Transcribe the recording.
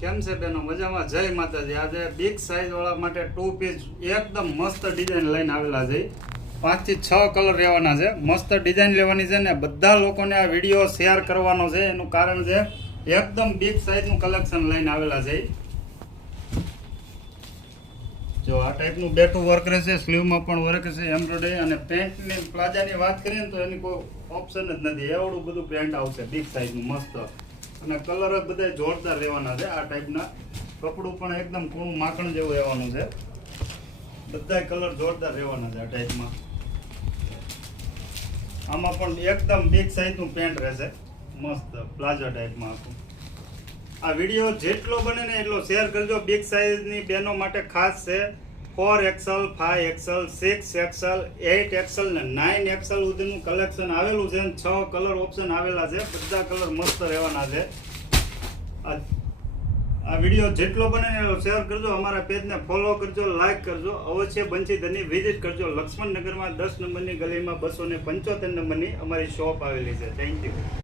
કેમ છે બેનો? મજામાં? જય માતાજી. આજે બિગ સાઇઝ વાળા માટે 2 પીસ એકદમ મસ્ત ડિઝાઇન લઈને આવેલા છે. 5 થી 6 કલર રહેવાના છે. મસ્ત ડિઝાઇન લેવાની છે ને બધા લોકોને આ વિડીયો શેર કરવાનો છે. એનું કારણ છે એકદમ બિગ સાઇઝનું કલેક્શન લઈને આવેલા છે. જો આ ટાઈપનું બેઠું વર્ક રહેશે, સ્લીવમાં પણ વર્ક છે, એમ્બ્રોઇડરી અને પેન્ટની પ્લાઝાની વાત કરીએ ને તો એની કોઈ ઓપ્શન જ નથી. એવડું બધું પેન્ટ આવશે બિગ સાઇઝનું મસ્ત. અને કલર બધા જોરદાર રહેવાના છે. આ ટાઈપના કપડું પણ એકદમ કૂણું માખણ જેવું રહેવાનું છે. બધા કલર જોરદાર રહેવાના છે આ ટાઈપમાં. આમાં પણ એકદમ બિગ સાઇઝનું પેન્ટ રહેશે, મસ્ત પ્લાઝો ટાઈપમાં આખું. આ વિડીયો જેટલો બને ને એટલો શેર કરજો. બિગ સાઇઝની બહેનો માટે ખાસ છે. 4XL, 5XL, 6XL, 8XL ને 9XL સુધીનું કલેક્શન આવેલું છે. 6 કલર ઓપ્શન આવેલા છે. બધા કલર મસ્ત રહેવાના છે. આ વિડીયો જેટલો બને ને એટલો શેર કરજો. અમારા પેજને ફોલો કરજો, લાઈક કરજો. અવશ્ય બંસીધરની વિઝિટ કરજો. લક્ષ્મણનગરમાં 10 નંબરની ગલીમાં 275 નંબરની અમારી શોપ આવેલી છે. Thank you.